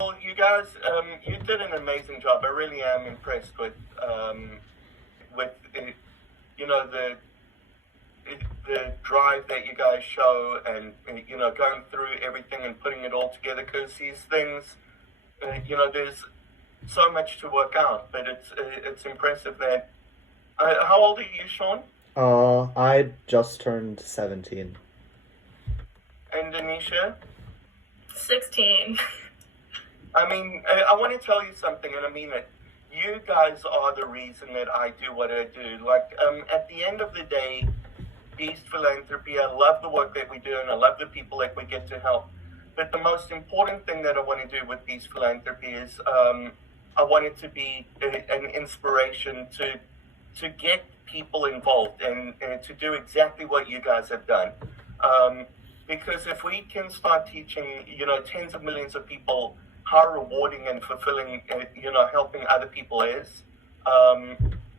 Well, you guys, you did an amazing job. I really am impressed with you know, the drive that you guys show, and you know, going through everything and putting it all together. Because these things, you know, there's so much to work out, but it's impressive that. How old are you, Sean? I just turned 17. And Denisha? 16. I mean, I want to tell you something, and I mean it. You guys are the reason that I do what I do. Like, at the end of the day, Beast Philanthropy, I love the work that we do, and I love the people that we get to help. But the most important thing that I want to do with Beast Philanthropy is I want it to be an inspiration to get people involved and to do exactly what you guys have done. Because if we can start teaching, you know, tens of millions of people how rewarding and fulfilling, you know, helping other people is,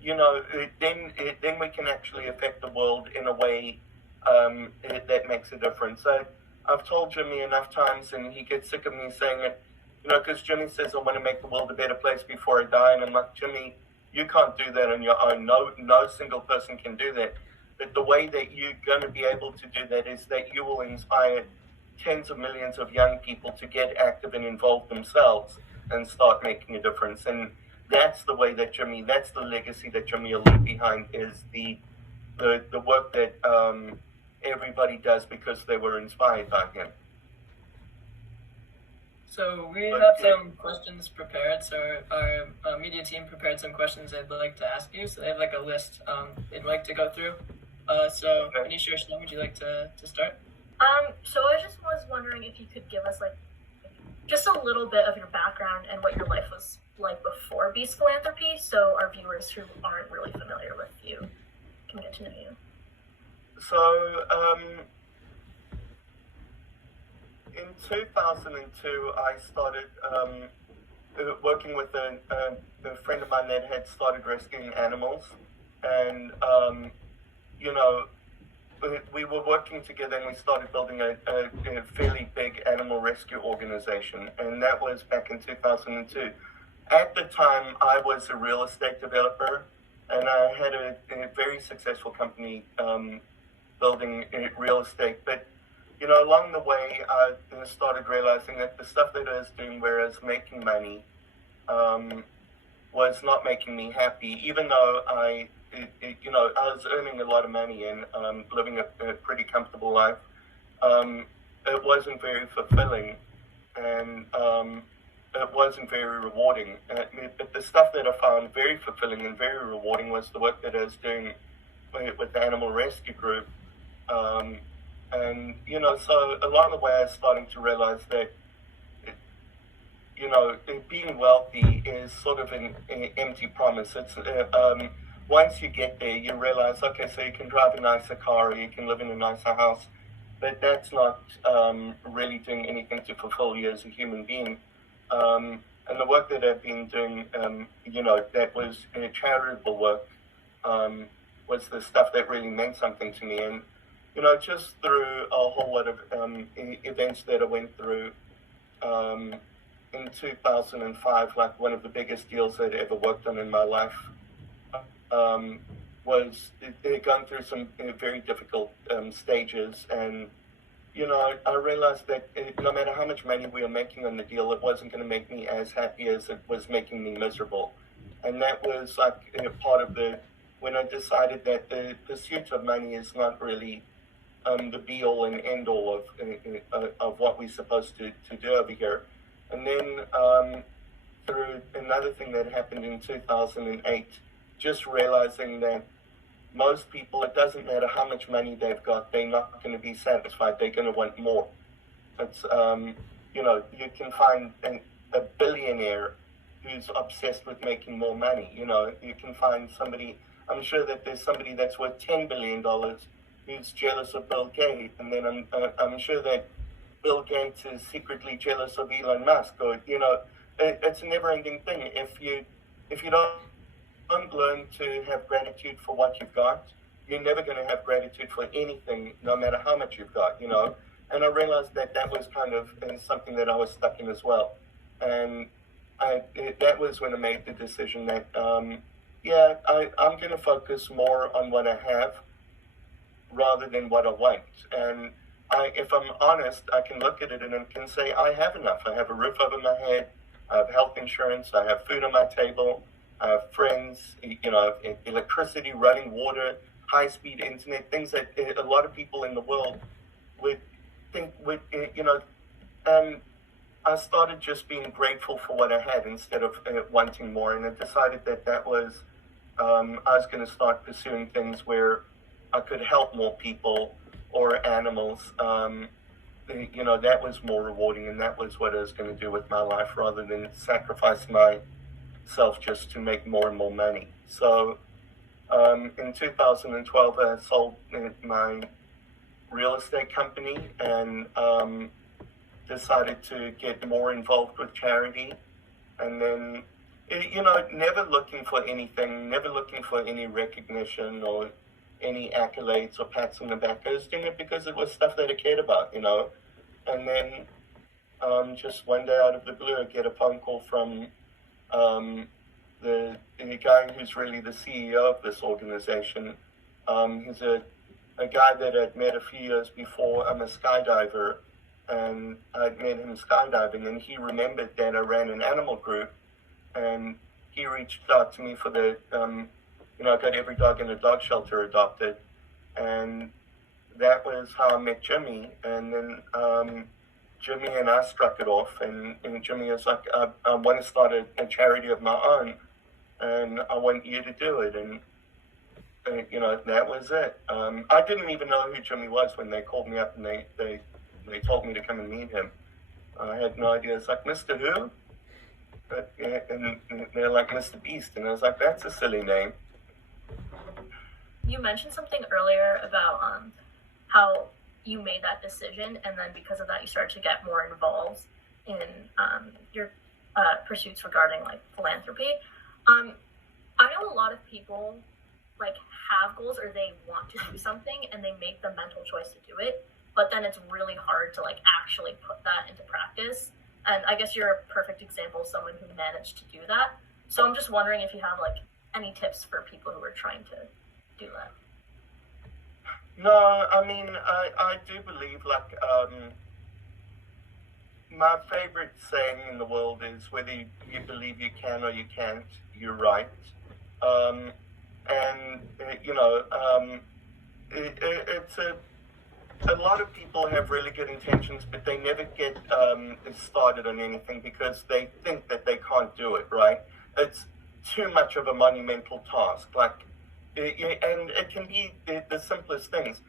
you know, then we can actually affect the world in a way that makes a difference. So I've told Jimmy enough times, and he gets sick of me saying it, you know, because Jimmy says I want to make the world a better place before I die, and I'm like, Jimmy, you can't do that on your own. No single person can do that. But the way that you're going to be able to do that is that you will inspire tens of millions of young people to get active and involved themselves and start making a difference. And that's the way that Jimmy, that's the legacy that Jimmy will leave behind, is the work that everybody does because they were inspired by him. So we have some questions prepared. So our media team prepared some questions they'd like to ask you. So they have like a list they'd like to go through. So Anisha or Sean, would you like to start? So I just was wondering if you could give us like just a little bit of your background and what your life was like before Beast Philanthropy, so our viewers who aren't really familiar with you can get to know you. So in 2002, I started working with a friend of mine that had started rescuing animals, and you know, we were working together, and we started building a fairly big animal rescue organization, and that was back in 2002. At the time, I was a real estate developer, and I had a very successful company building real estate. But, you know, along the way, I started realizing that the stuff that I was doing, whereas making money, was not making me happy, even though you know, I was earning a lot of money and living a pretty comfortable life. It wasn't very fulfilling, and it wasn't very rewarding. But the stuff that I found very fulfilling and very rewarding was the work that I was doing with the Animal Rescue Group. And, you know, so along the way I was starting to realize that, you know, being wealthy is sort of an empty promise. It's once you get there, you realize, okay, so you can drive a nicer car or you can live in a nicer house, but that's not really doing anything to fulfill you as a human being. And the work that I've been doing, you know, that was charitable work, was the stuff that really meant something to me. And, you know, just through a whole lot of events that I went through, in 2005, like one of the biggest deals I'd ever worked on in my life, was going through some very difficult stages. And, you know, I realized that no matter how much money we were making on the deal, it wasn't going to make me as happy as it was making me miserable. And that was like part of when I decided that the pursuit of money is not really the be-all and end-all of what we're supposed to do over here. And then through another thing that happened in 2008, just realizing that most people, it doesn't matter how much money they've got, they're not going to be satisfied. They're going to want more. It's, you know, you can find a billionaire who's obsessed with making more money. You know, you can find somebody, I'm sure that there's somebody that's worth $10 billion who's jealous of Bill Gates. And then I'm sure that Bill Gates is secretly jealous of Elon Musk. Or, you know, it's a never-ending thing. If you don't learn to have gratitude for what you've got, you're never going to have gratitude for anything, no matter how much you've got, you know. And I realized that that was kind of something that I was stuck in as well. And that was when I made the decision that, I'm going to focus more on what I have rather than what I want. And if I'm honest, I can look at it and I can say, I have enough. I have a roof over my head. I have health insurance. I have food on my table. I have friends, you know, electricity, running water, high-speed internet, things that a lot of people in the world would think would, you know, and I started just being grateful for what I had instead of wanting more. And I decided that that was, I was going to start pursuing things where I could help more people or animals. You know, that was more rewarding, and that was what I was going to do with my life rather than sacrifice myself just to make more and more money. So in 2012, I sold my real estate company and decided to get more involved with charity. And then, you know, never looking for anything, never looking for any recognition or any accolades or pats on the back. I was doing it because it was stuff that I cared about, you know. And then just one day out of the blue, I get a phone call from the guy who's really the CEO of this organization. He's a guy that I'd met a few years before. I'm a skydiver, and I'd met him skydiving, and he remembered that I ran an animal group, and he reached out to me for the, you know, I got every dog in a dog shelter adopted, and that was how I met Jimmy. And then Jimmy and I struck it off, and Jimmy was like, I want to start a charity of my own, and I want you to do it. And you know, that was it. I didn't even know who Jimmy was when they called me up and they told me to come and meet him. I had no idea. It's like, Mr. Who? And they're like, MrBeast. And I was like, that's a silly name. You mentioned something earlier about how you made that decision, and then because of that, you started to get more involved in your pursuits regarding like philanthropy. I know a lot of people like have goals or they want to do something and they make the mental choice to do it, but then it's really hard to like actually put that into practice. And I guess you're a perfect example of someone who managed to do that. So I'm just wondering if you have like any tips for people who are trying to do that. No, I mean, I do believe, like, my favorite saying in the world is whether you believe you can or you can't, you're right. And, you know, it's a lot of people have really good intentions, but they never get started on anything because they think that they can't do it, right? It's too much of a monumental task. Like, and it can be the simplest things.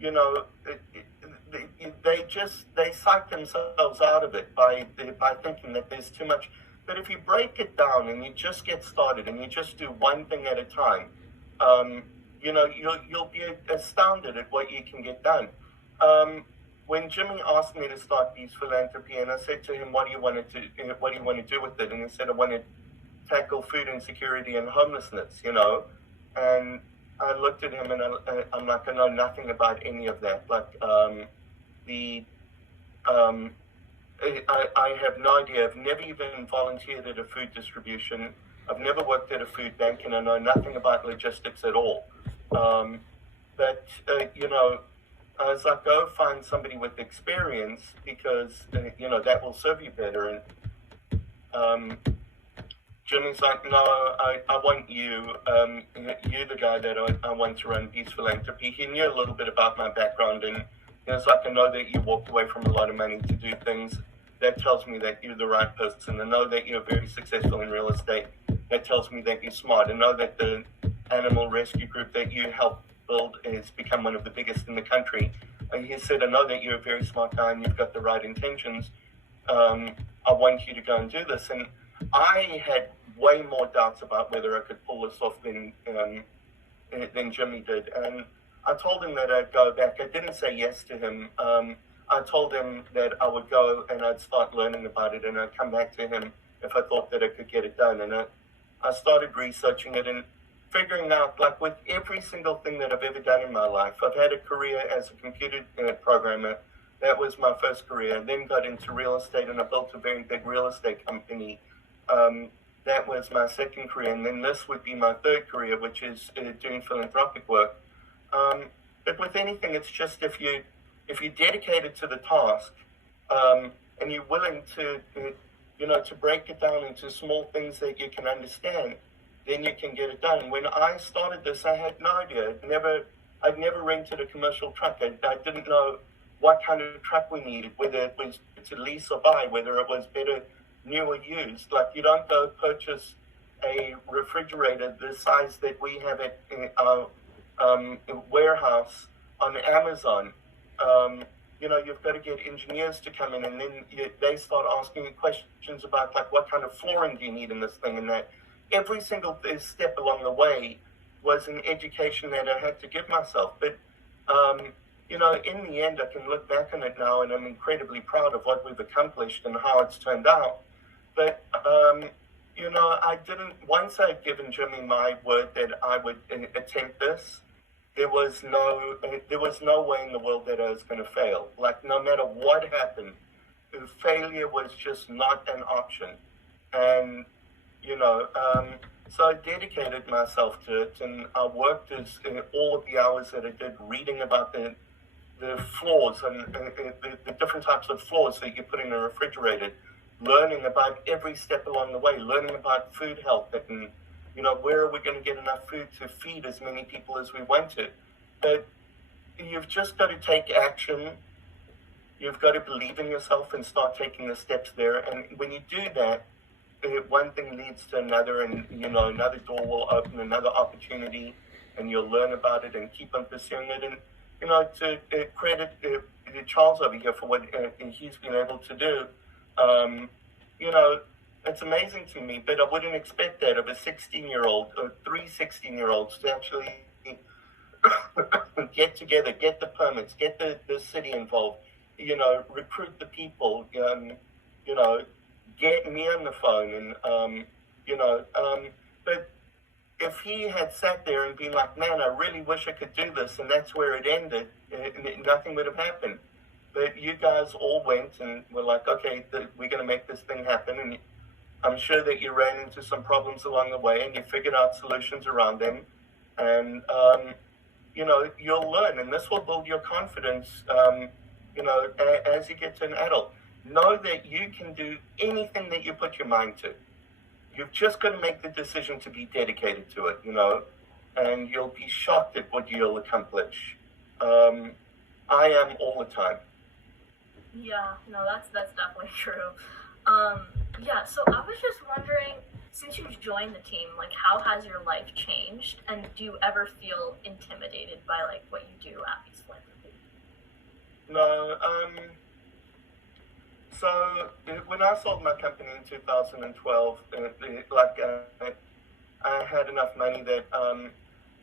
You know, they psych themselves out of it by thinking that there's too much. But if you break it down and you just get started and you just do one thing at a time, you know, you'll be astounded at what you can get done. When Jimmy asked me to start Beast Philanthropy, and I said to him, "What do you want to do with it?" And he said, "I want to tackle food insecurity and homelessness," you know. And I looked at him and I'm like, I know nothing about any of that. Like, I have no idea. I've never even volunteered at a food distribution. I've never worked at a food bank, and I know nothing about logistics at all. But, you know, I was like, go find somebody with experience because, you know, that will serve you better. And Jimmy's like, no, I want you. You're the guy that I want to run Beast Philanthropy. He knew a little bit about my background, and he was like, I know that you walked away from a lot of money to do things. That tells me that you're the right person. I know that you're very successful in real estate. That tells me that you're smart. I know that the animal rescue group that you helped build has become one of the biggest in the country. He said, I know that you're a very smart guy and you've got the right intentions. I want you to go and do this. And I had way more doubts about whether I could pull this off than Jimmy did. And I told him that I'd go back. I didn't say yes to him. I told him that I would go and I'd start learning about it and I'd come back to him if I thought that I could get it done. And I started researching it, and figuring out, like with every single thing that I've ever done in my life, I've had a career as a computer programmer. That was my first career. Then got into real estate, and I built a very big real estate company. That was my second career, and then this would be my third career, which is doing philanthropic work. But with anything, it's just if you're dedicated to the task, and you're willing to to break it down into small things that you can understand, then you can get it done. When I started this, I had no idea. I'd never rented a commercial truck. I didn't know what kind of truck we needed, whether it was to lease or buy, whether it was better new or used. Like, you don't go purchase a refrigerator the size that we have at our warehouse on Amazon. You've got to get engineers to come in, and then they start asking you questions about, like, what kind of flooring do you need in this thing and that. Every single step along the way was an education that I had to give myself. But, in the end, I can look back on it now, and I'm incredibly proud of what we've accomplished and how it's turned out. But, I didn't, once I'd given Jimmy my word that I would attempt this, there was no way in the world that I was going to fail. Like, no matter what happened, failure was just not an option. And, so I dedicated myself to it, and I worked all of the hours that I did reading about the floors and the different types of floors that you put in a refrigerator, learning about every step along the way, learning about food health and, where are we going to get enough food to feed as many people as we want to. But you've just got to take action. You've got to believe in yourself and start taking the steps there. And when you do that, one thing leads to another, and, another door will open, another opportunity, and you'll learn about it and keep on pursuing it. And, to credit Charles over here for what he's been able to do, it's amazing to me, but I wouldn't expect that of a 16-year-old or 3 16-year-olds to actually get together, get the permits, get the city involved, recruit the people, get me on the phone, and, but if he had sat there and been like, man, I really wish I could do this, and that's where it ended, nothing would have happened. But you guys all went and were like, okay, we're going to make this thing happen. And I'm sure that you ran into some problems along the way, and you figured out solutions around them. And, you'll learn, and this will build your confidence, as you get to an adult. Know that you can do anything that you put your mind to. You've just got to make the decision to be dedicated to it, and you'll be shocked at what you'll accomplish. I am all the time. Yeah, no, that's definitely true. So I was just wondering, since you joined the team, like, how has your life changed, and do you ever feel intimidated by, like, what you do at Beast Philanthropy? No, so when I sold my company in 2012, I had enough money that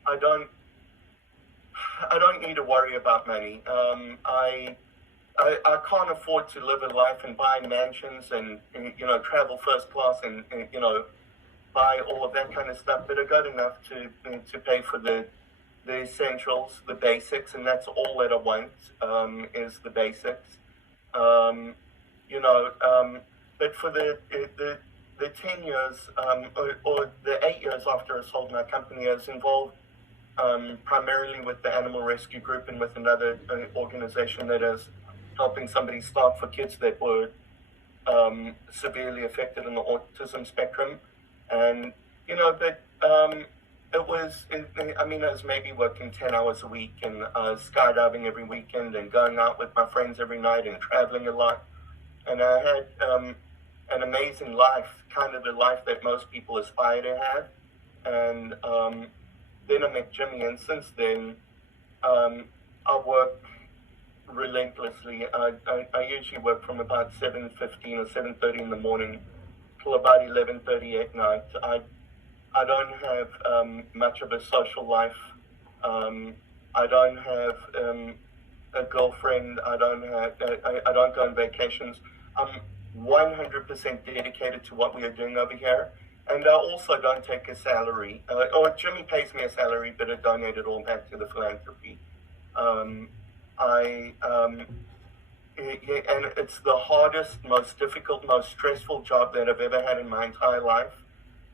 I don't need to worry about money. I can't afford to live a life and buy mansions and travel first class and buy all of that kind of stuff. But I got enough to pay for the essentials, the basics, and that's all that I want is the basics. But for the 10 years or the 8 years after I sold my company, I was involved primarily with the animal rescue group and with another organization that is helping somebody start for kids that were severely affected in the autism spectrum. And, I was maybe working 10 hours a week and skydiving every weekend and going out with my friends every night and traveling a lot. And I had an amazing life, kind of the life that most people aspire to have. And then I met Jimmy, and since then, I work relentlessly. I usually work from about 7:15 or 7:30 in the morning till about 11:30 at night. I don't have much of a social life. I don't have a girlfriend. I don't go on vacations. I'm 100% dedicated to what we are doing over here, And I also don't take a salary. Or Jimmy pays me a salary, but I donate it all back to the philanthropy. And it's the hardest, most difficult, most stressful job that I've ever had in my entire life.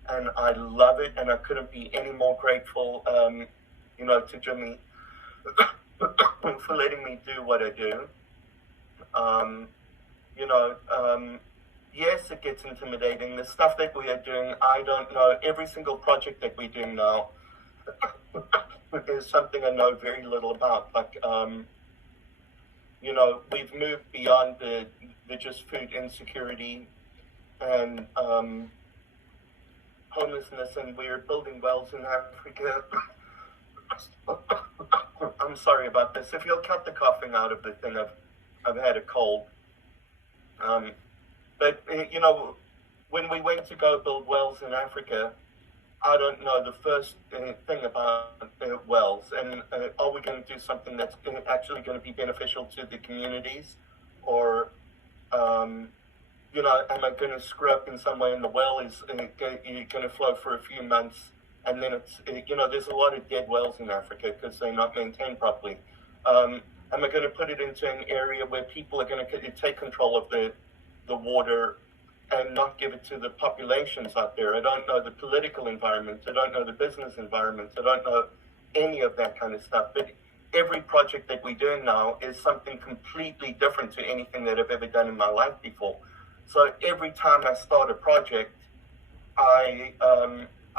And I love it, and I couldn't be any more grateful, to Jimmy for letting me do what I do. Yes, it gets intimidating. The stuff that we are doing, I don't know. Every single project that we do now is something I know very little about. Like, we've moved beyond the just food insecurity and homelessness, and we're building wells in Africa. I'm sorry about this. If you'll cut the coughing out of the thing, I've had a cold. But when we went to go build wells in Africa, I don't know the first thing about wells, and are we going to do something that's actually going to be beneficial to the communities, or am I going to screw up in some way, and the well is going to flow for a few months, and then it's there's a lot of dead wells in Africa because they're not maintained properly. Am I going to put it into an area where people are going to take control of the water and not give it to the populations out there? I don't know the political environment. I don't know the business environment. I don't know any of that kind of stuff. But every project that we're doing now is something completely different to anything that I've ever done in my life before. So every time I start a project, I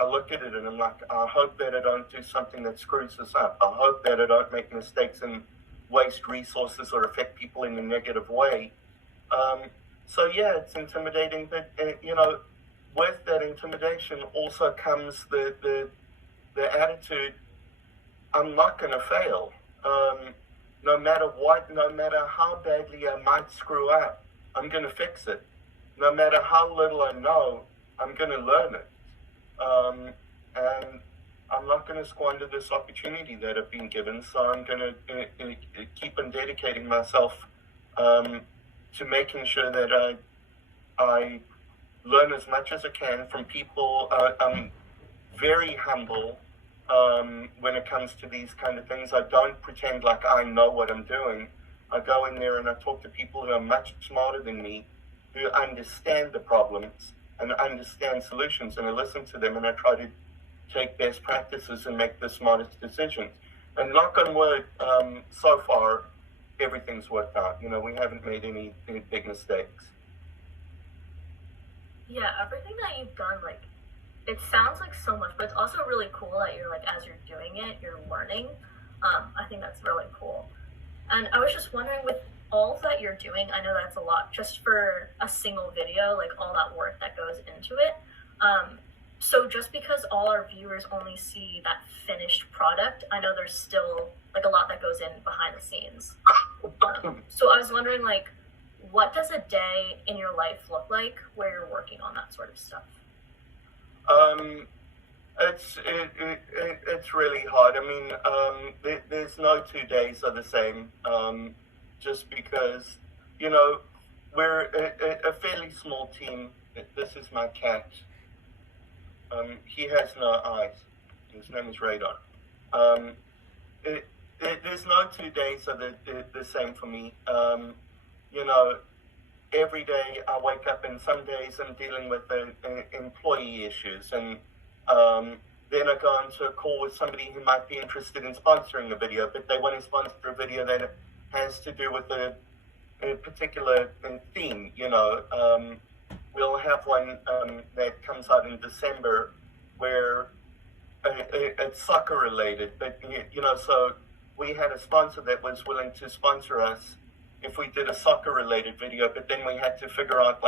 look at it and I'm like, I hope that I don't do something that screws us up. I hope that I don't make mistakes and waste resources or affect people in a negative way. So yeah, it's intimidating, but with that intimidation also comes the attitude, I'm not going to fail. No matter what, no matter how badly I might screw up, I'm going to fix it. No matter how little I know, I'm going to learn it. And I'm not going to squander this opportunity that I've been given, so I'm going to keep on dedicating myself to making sure that I learn as much as I can from people. I'm very humble when it comes to these kind of things. I don't pretend like I know what I'm doing. I go in there and I talk to people who are much smarter than me, who understand the problems and understand solutions, and I listen to them and I try to take best practices and make the smartest decisions. And knock on wood, so far, everything's worked out. We haven't made any big mistakes. Yeah, everything that you've done, it sounds like so much, but it's also really cool that you're as you're doing it, you're learning. I think that's really cool. And I was just wondering, with all that you're doing, I know that's a lot just for a single video, all that work that goes into it. So just because all our viewers only see that finished product, I know there's still a lot that goes in behind the scenes. So I was wondering, what does a day in your life look like where you're working on that sort of stuff? It's really hard. I mean, there's no 2 days are the same. Just because, we're a fairly small team. This is my cat. He has no eyes. His name is Radar. There's no 2 days are the same for me. Every day I wake up, and some days I'm dealing with employee issues, and then I go into a call with somebody who might be interested in sponsoring a video, but they want to sponsor a video that has to do with a particular theme. We'll have one that comes out in December where it's soccer related, but so we had a sponsor that was willing to sponsor us if we did a soccer related video, but then we had to figure out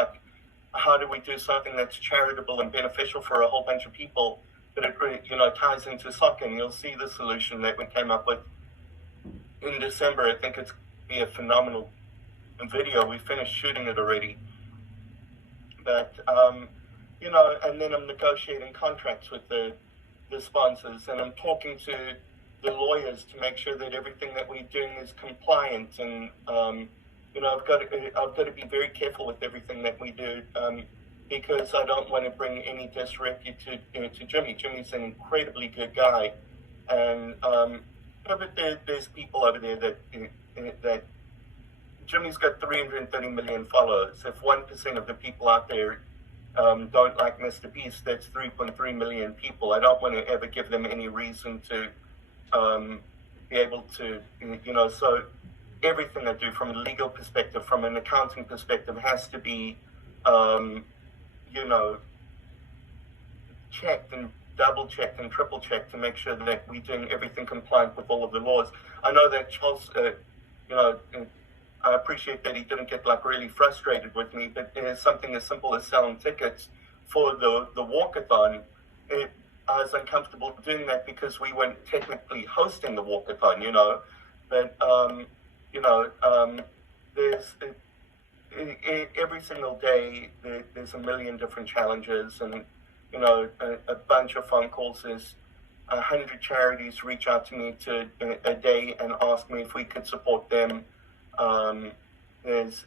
how do we do something that's charitable and beneficial for a whole bunch of people, but it ties into soccer. And you'll see the solution that we came up with in December. I think it's be a phenomenal video. We finished shooting it already, but and then I'm negotiating contracts with the sponsors, and I'm talking to the lawyers to make sure that everything that we're doing is compliant, and I've got to be very careful with everything that we do. because I don't want to bring any disrepute to Jimmy. Jimmy's an incredibly good guy, and but there's people over there that Jimmy's got 330 million followers. If 1% of the people out there don't like MrBeast, that's 3.3 million people. I don't want to ever give them any reason to be able to, so everything I do from a legal perspective, from an accounting perspective, has to be, checked and double checked and triple checked to make sure that we're doing everything compliant with all of the laws. I know that Charles, I appreciate that he didn't get really frustrated with me, but something as simple as selling tickets for the Walk-A-Thon, I was uncomfortable doing that because we weren't technically hosting the Walk-A-Thon, but there's every single day there's a million different challenges, and a bunch of phone calls. There's 100 charities reach out to me a day and ask me if we could support them. There's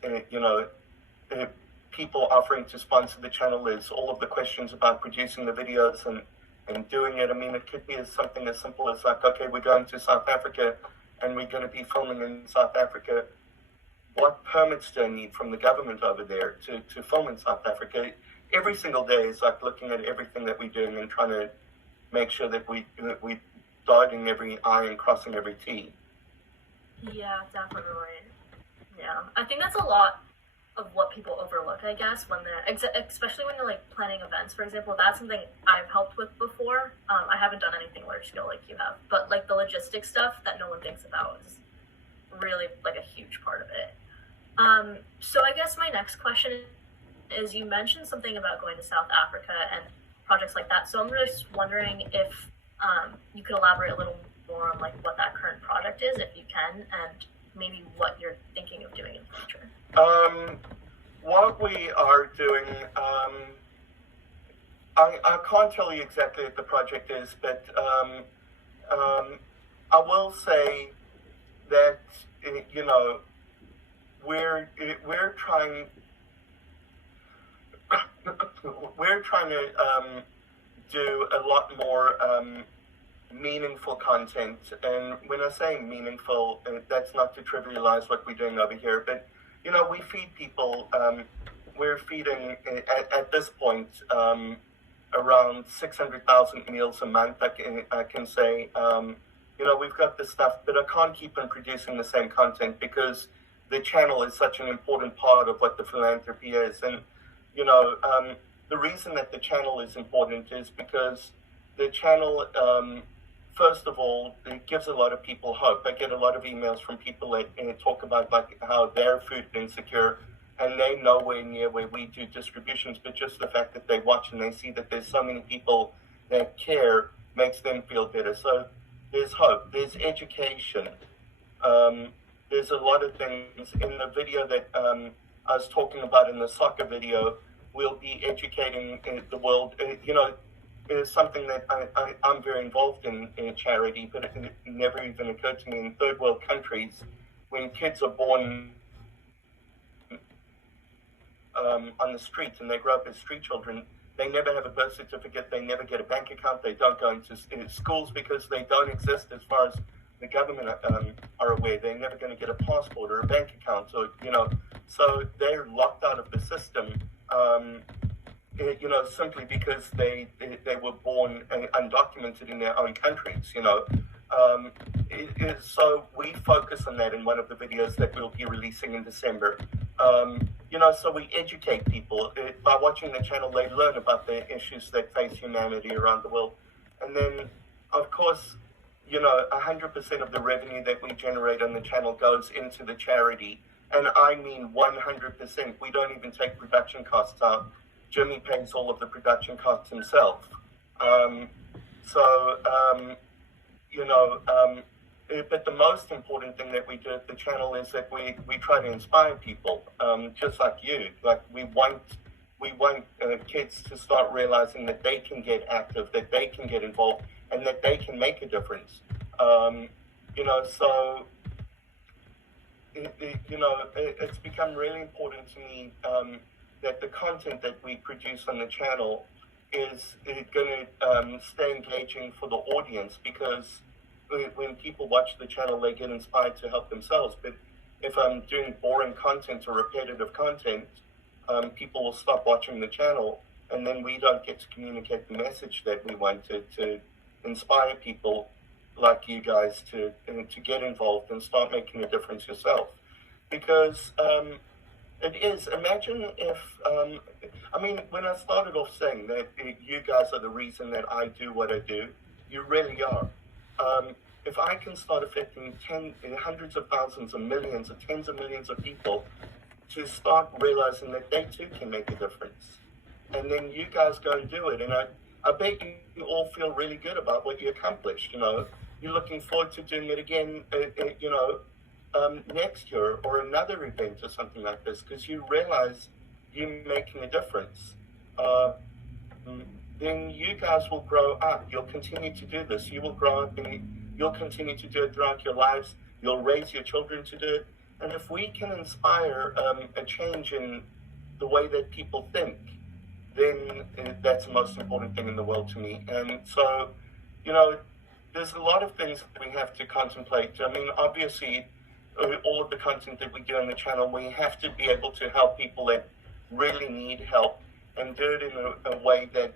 people offering to sponsor the channel. There's all of the questions about producing the videos and doing it. I mean, it could be something as simple as okay, we're going to South Africa and we're going to be filming in South Africa. What permits do I need from the government over there to film in South Africa? Every single day is looking at everything that we're doing and trying to make sure that we're dotting every I and crossing every T. Yeah, definitely. Yeah, I think that's a lot of what people overlook, I guess, when they're, especially when they're planning events, for example. That's something I've helped with before. I haven't done anything large scale like you have, but the logistics stuff that no one thinks about is really a huge part of it. So I guess my next question is, you mentioned something about going to South Africa and projects like that. So I'm just wondering if you could elaborate a little more on what that current project is, if you can, and maybe what you're thinking of doing in the future. What we are doing, I can't tell you exactly what the project is, but I will say that we're trying to do a lot more meaningful content. And when I say meaningful, that's not to trivialize what we're doing over here, but we feed people. We're feeding at this point around 600,000 meals a month. I can say we've got this stuff, but I can't keep on producing the same content because the channel is such an important part of what the philanthropy is. And the reason that the channel is important is because the channel, first of all, it gives a lot of people hope. I get a lot of emails from people that talk about how they're food insecure and they're nowhere near where we do distributions, but just the fact that they watch and they see that there's so many people that care makes them feel better. So there's hope, there's education, there's a lot of things. In the video that I was talking about in the soccer video, we'll be educating the world. It's something that I'm very involved in charity, but it never even occurred to me in third world countries, when kids are born on the street and they grow up as street children, they never have a birth certificate, they never get a bank account, they don't go into schools because they don't exist as far as the government are aware. They're never going to get a passport or a bank account, so they're locked out of the system. Simply because they were born undocumented in their own countries, so we focus on that in one of the videos that we'll be releasing in December. So we educate people. By watching the channel, they learn about the issues that face humanity around the world. And then, of course, 100% of the revenue that we generate on the channel goes into the charity. And I mean 100%. We don't even take production costs out. Jimmy pays all of the production costs himself. But the most important thing that we do at the channel is that we try to inspire people, just like you. We want kids to start realizing that they can get active, that they can get involved, and that they can make a difference. It's become really important to me that the content that we produce on the channel is going to stay engaging for the audience, because when people watch the channel, they get inspired to help themselves. But if I'm doing boring content or repetitive content, people will stop watching the channel, and then we don't get to communicate the message that we wanted to inspire people like you guys to get involved and start making a difference yourself. Because it is, imagine if, when I started off saying that you guys are the reason that I do what I do, you really are. If I can start affecting hundreds of thousands of millions or tens of millions of people to start realizing that they too can make a difference, and then you guys go and do it, and I bet you all feel really good about what you accomplished. You're looking forward to doing it again, next year or another event or something like this, because you realize you're making a difference. Then you guys will grow up. You'll continue to do this. You will grow up and you'll continue to do it throughout your lives. You'll raise your children to do it. And if we can inspire a change in the way that people think, then that's the most important thing in the world to me. And so, there's a lot of things that we have to contemplate. Obviously, all of the content that we do on the channel, we have to be able to help people that really need help, and do it in a way that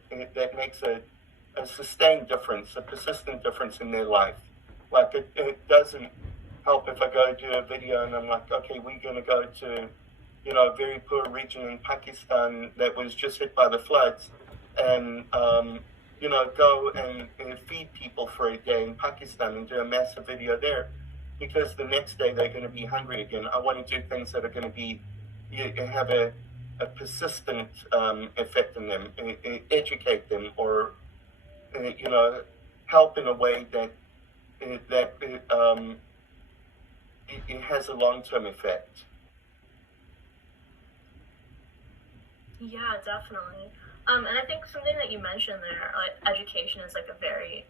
makes a sustained difference, a persistent difference in their life. Like, it doesn't help if I go do a video and I'm like, okay, we're going to go to, a very poor region in Pakistan that was just hit by the floods, and, go and feed people for a day in Pakistan and do a massive video there, because the next day they're going to be hungry again. I want to do things that are going to be, have a persistent effect on them, educate them, or, help in a way that it has a long-term effect. Yeah, definitely. And I think something that you mentioned there, like education is like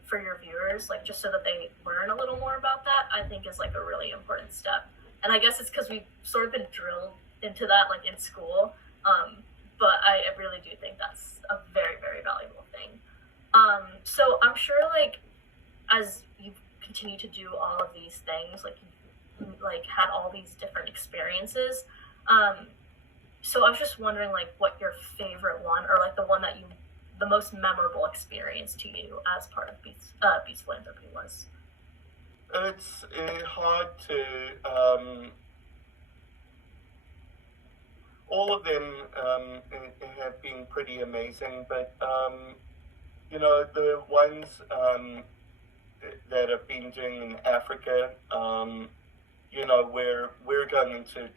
for your viewers, like just so that they learn a little more about that, I think is like a really important step. And I guess it's because we've sort of been drilled into that like in school. But I really do think that's a very, very valuable thing. So I'm sure like as you continue to do all of these things, like you've like had all these different experiences. So I was just wondering, like, what your favorite one, or like the most memorable experience to you as part of Beast Philanthropy was. It's hard to. All of them have been pretty amazing, but the ones that I've been doing in Africa, where we're going into,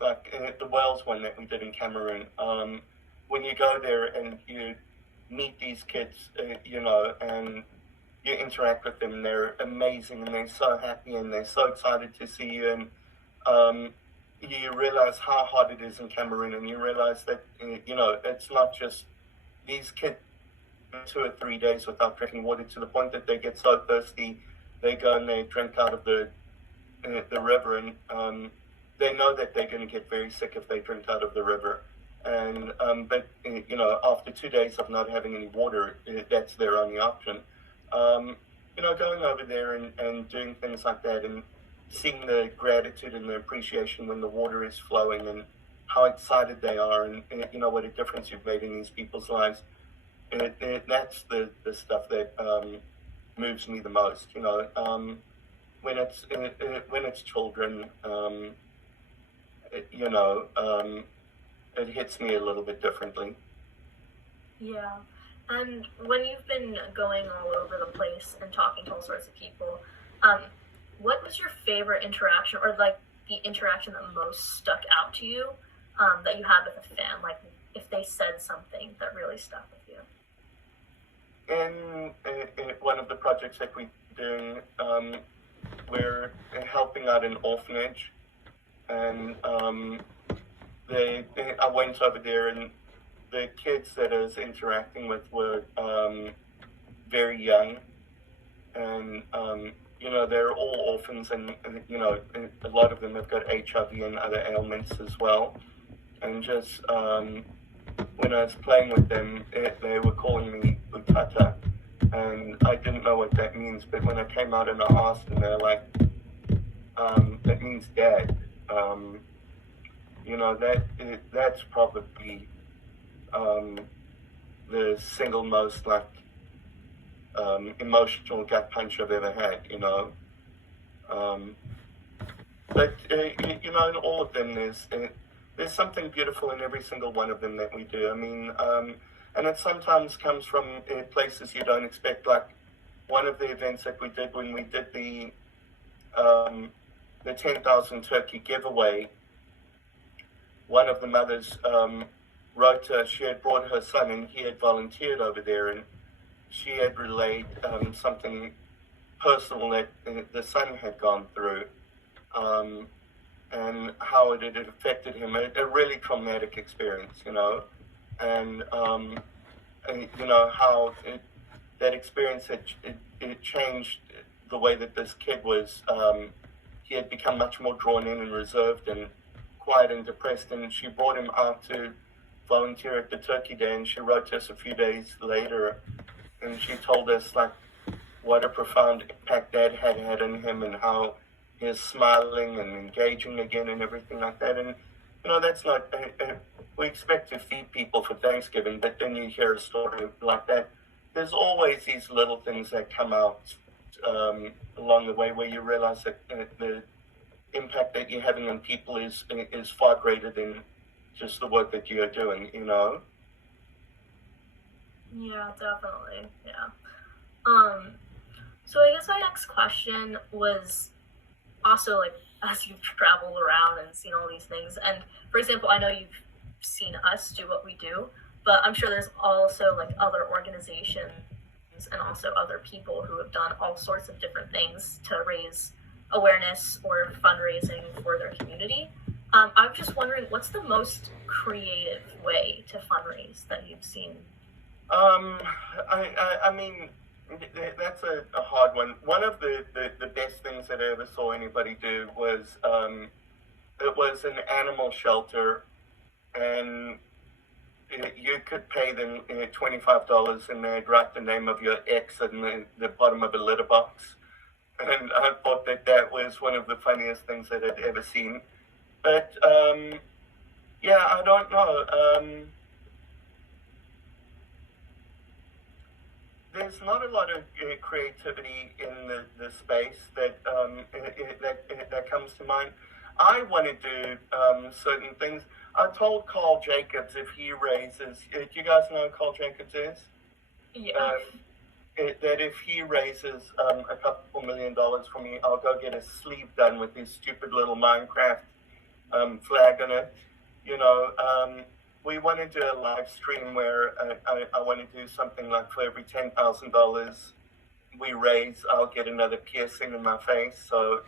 like the Wales one that we did in Cameroon, when you go there and you meet these kids, and you interact with them, they're amazing and they're so happy and they're so excited to see you, and you realize how hard it is in Cameroon, and you realize that, it's not just these kids 2 or 3 days without drinking water, to the point that they get so thirsty, they go and they drink out of the river, and they know that they're going to get very sick if they drink out of the river. And but after 2 days of not having any water, that's their only option. Going over there and doing things like that, and seeing the gratitude and the appreciation when the water is flowing, and how excited they are, and what a difference you've made in these people's lives. That's the stuff that moves me the most. When it's children, it hits me a little bit differently. Yeah. And when you've been going all over the place and talking to all sorts of people, what was your favorite interaction, or like the interaction that most stuck out to you, that you had with a fan? Like if they said something that really stuck with you. In one of the projects that we're doing, we're helping out an orphanage, and I went over there, and the kids that I was interacting with were very young, and they're all orphans, and a lot of them have got HIV and other ailments as well, and just when I was playing with them, they were calling me Utata, and I didn't know what that means. But when I came out and I asked, and they're like, "That means dad." That's probably the single most emotional gut punch I've ever had. But in all of them, there's something beautiful in every single one of them that we do. I mean, and it sometimes comes from places you don't expect. Like one of the events that we did when we did the 10,000 turkey giveaway. One of the mothers wrote she had brought her son, and he had volunteered over there, and she had relayed something personal that the son had gone through, and how it had affected him. A really traumatic experience, and how that experience it changed the way that this kid was. He had become much more drawn in and reserved and quiet and depressed, and she brought him out to volunteer at the Turkey Day, and she wrote to us a few days later, and she told us what a profound impact Dad had had on him, and how he is smiling and engaging again and everything like that. And that's not we expect to feed people for Thanksgiving, but then you hear a story like that. There's always these little things that come out along the way where you realize that the impact that you're having on people is far greater than just the work that you're doing. Yeah, definitely. Yeah. So I guess my next question was also as you've traveled around and seen all these things, and for example, I know you've seen us do what we do, but I'm sure there's also other organizations and also other people who have done all sorts of different things to raise awareness or fundraising for their community. I'm just wondering, what's the most creative way to fundraise that you've seen? I mean, that's a hard one. One of the best things that I ever saw anybody do was it was an animal shelter, and you could pay them $25, and they'd write the name of your ex in the bottom of a litter box. And I thought that was one of the funniest things that I'd ever seen. But yeah, I don't know. There's not a lot of creativity in the space that comes to mind. I want to do certain things. I told Carl Jacobs if he raises, do you guys know who Carl Jacobs is? Yeah. That if he raises a couple $1 million for me, I'll go get a sleeve done with his stupid little Minecraft flag on it. We want to do a live stream where I want to do something like for every $10,000 we raise, I'll get another piercing in my face. So,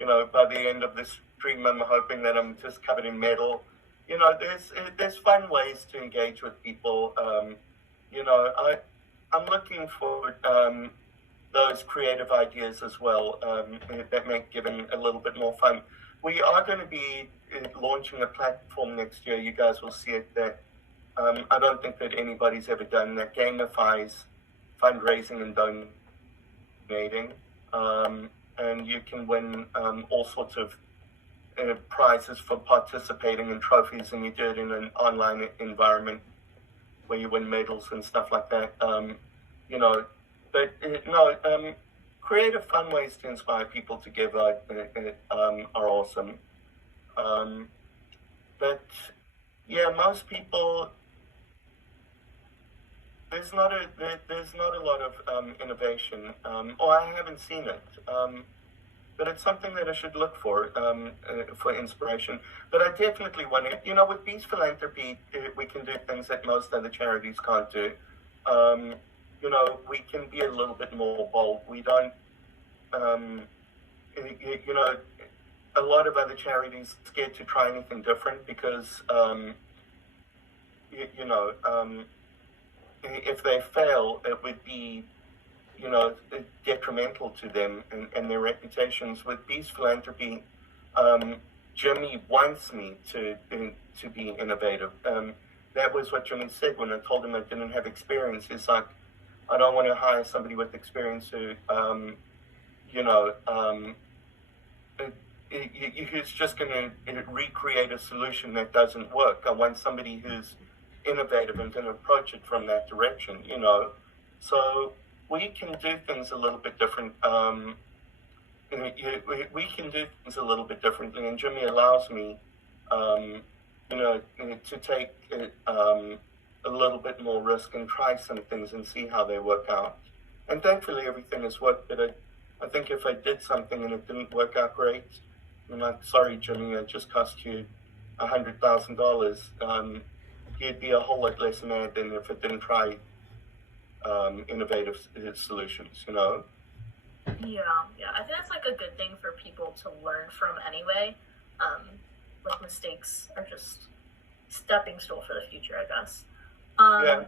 by the end of the stream, I'm hoping that I'm just covered in metal. There's fun ways to engage with people. I'm looking for those creative ideas as well that make giving a little bit more fun. We are going to be launching a platform next year. You guys will see it that I don't think that anybody's ever done that gamifies fundraising and donating. And you can win all sorts of prizes for participating in trophies, and you do it in an online environment where you win medals and stuff like that. Creative fun ways to inspire people to give are awesome. But yeah, most people, there's not a lot of innovation, or I haven't seen it. But it's something that I should look for inspiration. But I definitely want to, with Beast Philanthropy, we can do things that most other charities can't do. We can be a little bit more bold. We don't, a lot of other charities are scared to try anything different because, if they fail, it would be, detrimental to them and their reputations. With Beast Philanthropy, Jimmy wants me to be innovative. That was what Jimmy said when I told him I didn't have experience. He's like, I don't want to hire somebody with experience who, who's just going to recreate a solution that doesn't work. I want somebody who's innovative and going to approach it from that direction, So we can do things a little bit different. We can do things a little bit differently, and Jimmy allows me, to take a little bit more risk and try some things and see how they work out. And thankfully, everything has worked. But I think if I did something and it didn't work out great, I'm like, sorry, Jimmy, it just cost you $100,000. You'd be a whole lot less mad than if it didn't try innovative solutions, Yeah, I think that's like a good thing for people to learn from anyway. Like mistakes are just stepping stool for the future, I guess. I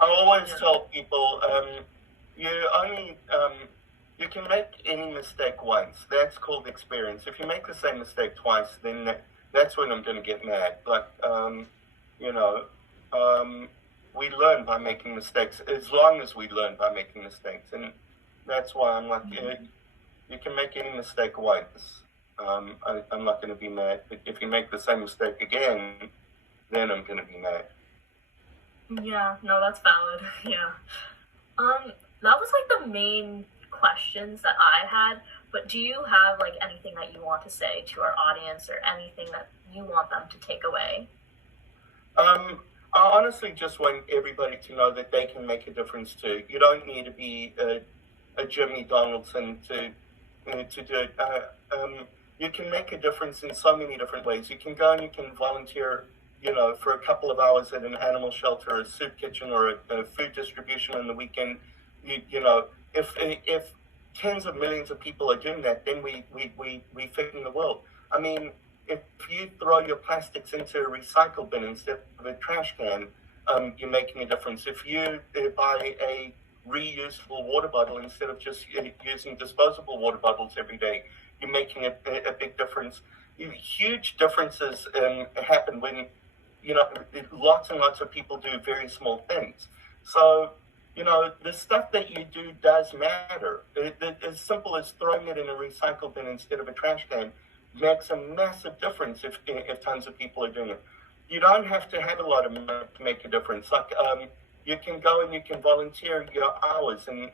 always tell people, you can make any mistake once. That's called experience. If you make the same mistake twice, then that's when I'm going to get mad. Like, we learn by making mistakes, as long as we learn by making mistakes. And that's why I'm like, you can make any mistake once. I'm not going to be mad. But if you make the same mistake again, then I'm going to be mad. Yeah, no, that's valid. Yeah. That was like the main questions that I had, but do you have like anything that you want to say to our audience or anything that you want them to take away? I honestly just want everybody to know that they can make a difference too. You don't need to be a Jimmy Donaldson to do it. You can make a difference in so many different ways. You can go and you can volunteer, for a couple of hours at an animal shelter, a soup kitchen, or a food distribution on the weekend. If tens of millions of people are doing that, then we fixing the world. I mean, if you throw your plastics into a recycle bin instead of a trash can, you're making a difference. If you buy a reusable water bottle instead of just using disposable water bottles every day, you're making a big difference. Huge differences happen when, lots and lots of people do very small things. So, the stuff that you do does matter. As simple as throwing it in a recycle bin instead of a trash can makes a massive difference if tons of people are doing it. You don't have to have a lot of money to make a difference. Like, you can go and you can volunteer your hours, and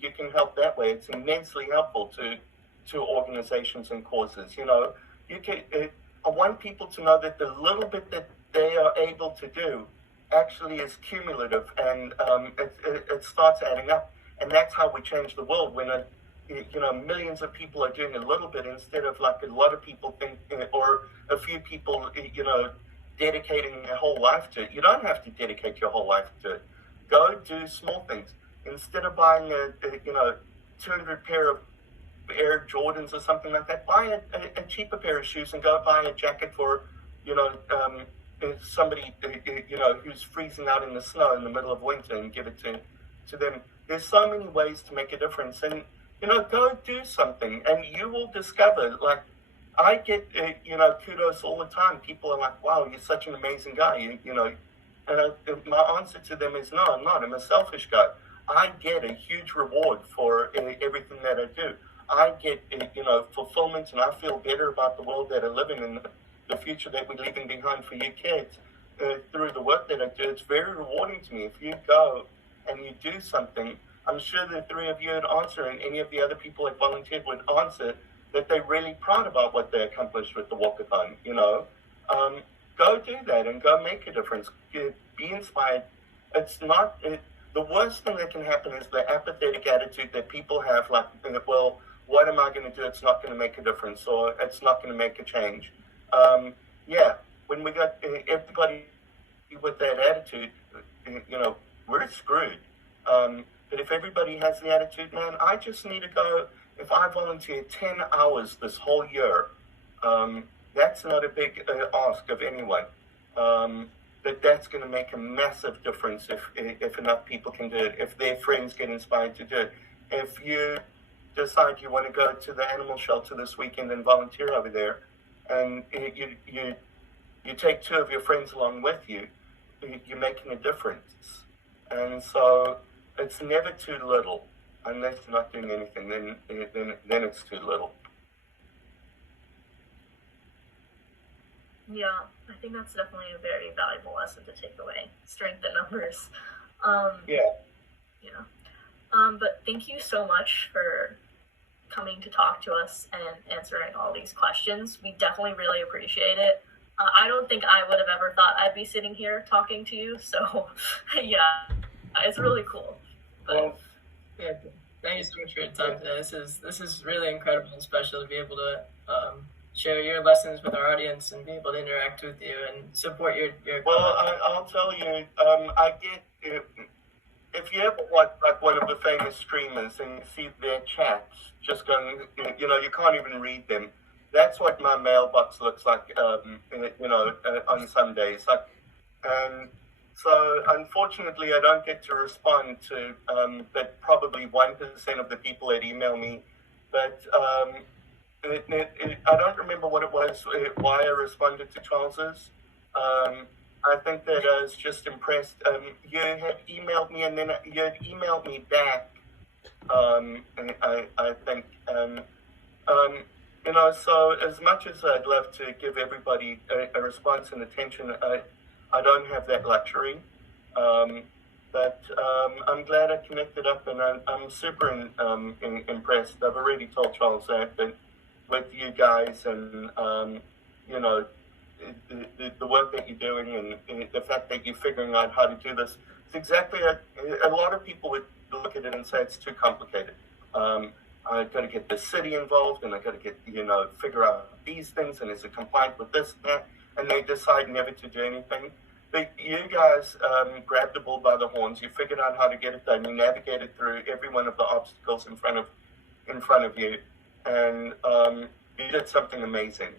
you can help that way. It's immensely helpful to organizations and causes. I want people to know that the little bit that they are able to do actually is cumulative, and it starts adding up. And that's how we change the world, when millions of people are doing a little bit instead of like a lot of people think, or a few people, dedicating their whole life to it. You don't have to dedicate your whole life to it. Go do small things. Instead of buying a 200 pair of Air Jordans or something like that, buy a cheaper pair of shoes and go buy a jacket for, somebody, who's freezing out in the snow in the middle of winter, and give it to them. There's so many ways to make a difference, and, go do something, and you will discover, like, I get, kudos all the time. People are like, wow, you're such an amazing guy, and my answer to them is, no, I'm not. I'm a selfish guy. I get a huge reward for everything that I do. I get, fulfillment, and I feel better about the world that I live in and the future that we're leaving behind for you kids through the work that I do. It's very rewarding to me. If you go and you do something, I'm sure the three of you would answer, and any of the other people that volunteered would answer, that they're really proud about what they accomplished with the Walk-A-Thon. Go do that and go make a difference. Be inspired. It's not... the worst thing that can happen is the apathetic attitude that people have, like, well, what am I going to do? It's not going to make a difference, or it's not going to make a change. When we got everybody with that attitude, we're screwed. But if everybody has the attitude, man, I just need to go, if I volunteer 10 hours this whole year, that's not a big ask of anyone. But that's going to make a massive difference if enough people can do it, if their friends get inspired to do it. If you decide you want to go to the animal shelter this weekend and volunteer over there, and you take two of your friends along with you, you're making a difference. And so it's never too little. Unless you're not doing anything, then it's too little. Yeah, I think that's definitely a very valuable lesson to take away. Strength in numbers. Yeah. But thank you so much for coming to talk to us and answering all these questions. We definitely really appreciate it. I don't think I would have ever thought I'd be sitting here talking to you. So, yeah, it's really cool. But, Well, Yeah, thank you so much for your time today. This is really incredible and special to be able to share your lessons with our audience and be able to interact with you and support your. well, I'll tell you, I get, if you ever watch like one of the famous streamers and you see their chats just going, you can't even read them. That's what my mailbox looks like, on some days. And so, unfortunately, I don't get to respond to, but probably 1% of the people that email me. But I don't remember what it was, why I responded to Charles's. I think that I was just impressed. You had emailed me, and then you had emailed me back. I think. So as much as I'd love to give everybody a response and attention, I don't have that luxury. But I'm glad I connected up, and I'm super impressed. I've already told Charles that, but with you guys and, the work that you're doing and the fact that you're figuring out how to do this, it's exactly a lot of people would look at it and say it's too complicated. I've got to get the city involved, and I've got to get, figure out these things, and is it compliant with this and that, and they decide never to do anything. But you guys grabbed the bull by the horns. You figured out how to get it done. You navigated through every one of the obstacles in front of you, and you did something amazing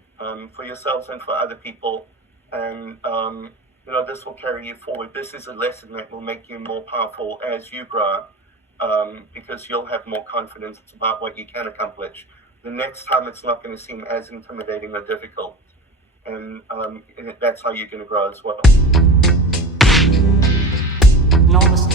for yourselves and for other people. And this will carry you forward. This is a lesson that will make you more powerful as you grow, because you'll have more confidence about what you can accomplish. The next time, it's not going to seem as intimidating or difficult. And that's how you're going to grow as well. Enormous